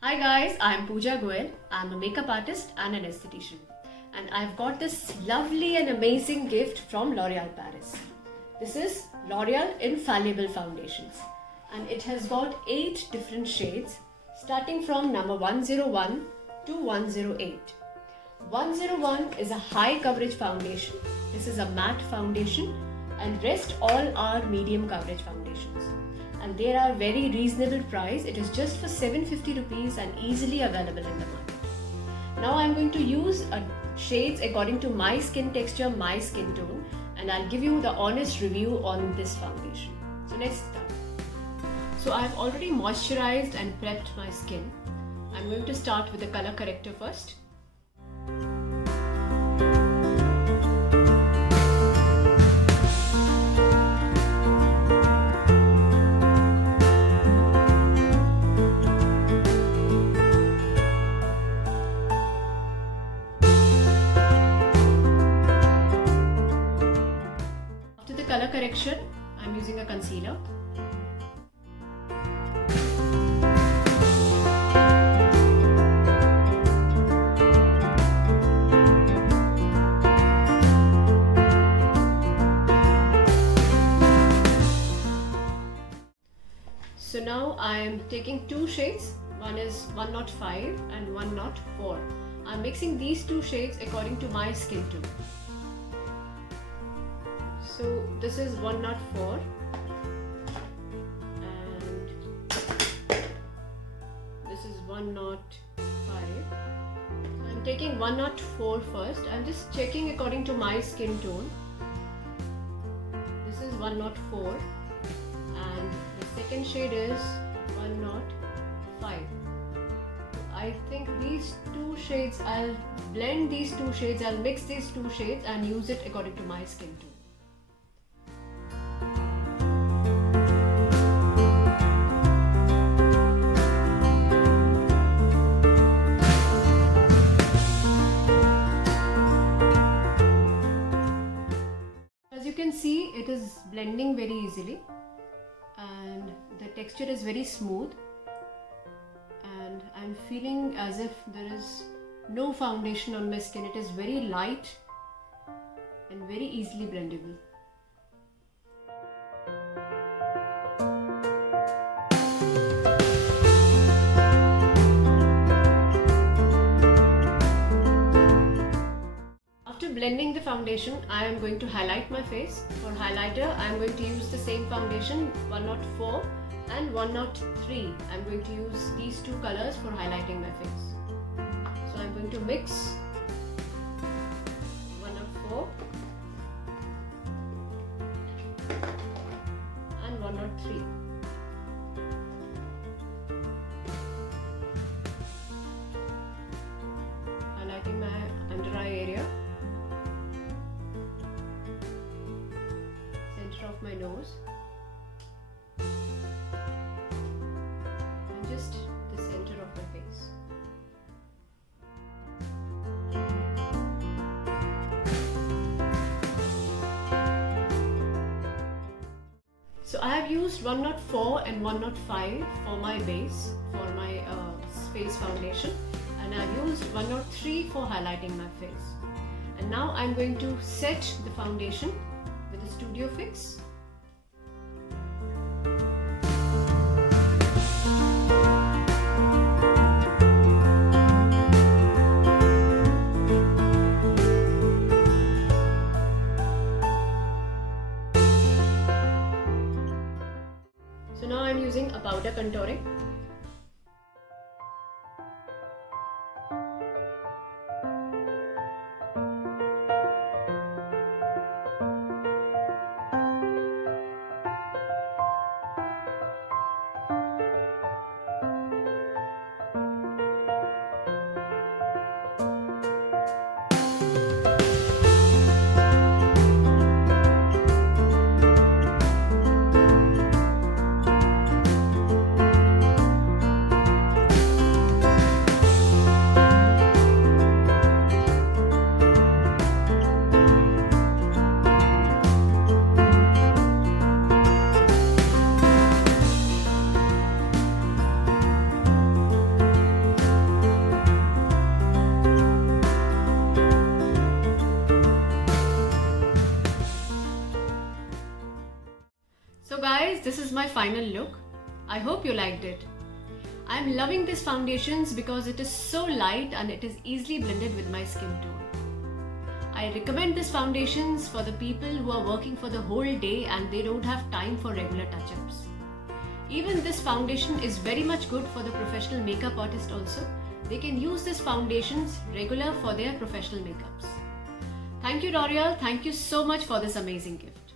Hi guys, I'm Pooja Goel. I'm a makeup artist and an esthetician. And I've got this lovely and amazing gift from L'Oreal Paris. This is L'Oreal Infallible Foundations. And it has got 8 different shades starting from number 101 to 108. 101 is a high coverage foundation. This is a matte foundation and rest all are medium coverage foundations. And they are very reasonable price. It is just for 750 rupees and easily available in the market. Now I'm going to use shades according to my skin texture, my skin tone, and I'll give you the honest review on this foundation. So let's start. So I've already moisturized and prepped my skin. I'm going to start with the color corrector first. Color correction, I'm using a concealer. So now I am taking 2 shades, one is 105 and 104. I'm mixing these 2 shades according to my skin tone. So this is 104 and this is 105. I'm taking 104 first. I'm just checking according to my skin tone. This is 104 and the second shade is 105. I think these 2 shades, I'll blend these 2 shades, I'll mix these 2 shades and use it according to my skin tone. You can see it is blending very easily and the texture is very smooth, and I'm feeling as if there is no foundation on my skin. It is very light and very easily blendable. After blending the foundation, I am going to highlight my face. For highlighter, I am going to use the same foundation 104 and 103. I am going to use these 2 colors for highlighting my face. So I am going to mix 104 and 103. Highlighting my under eye area, of my nose, and just the center of my face. So I have used 104 and 105 for my base, for my face foundation, and I have used 103 for highlighting my face. And now I'm going to set the foundation with a Studio Fix. So now I'm using a powder contouring. So guys, this is my final look. I hope you liked it. I'm loving this foundations because it is so light and it is easily blended with my skin tone. I recommend this foundations for the people who are working for the whole day and they don't have time for regular touch-ups. Even this foundation is very much good for the professional makeup artist also. They can use this foundations regular for their professional makeups. Thank you L'Oreal, thank you so much for this amazing gift.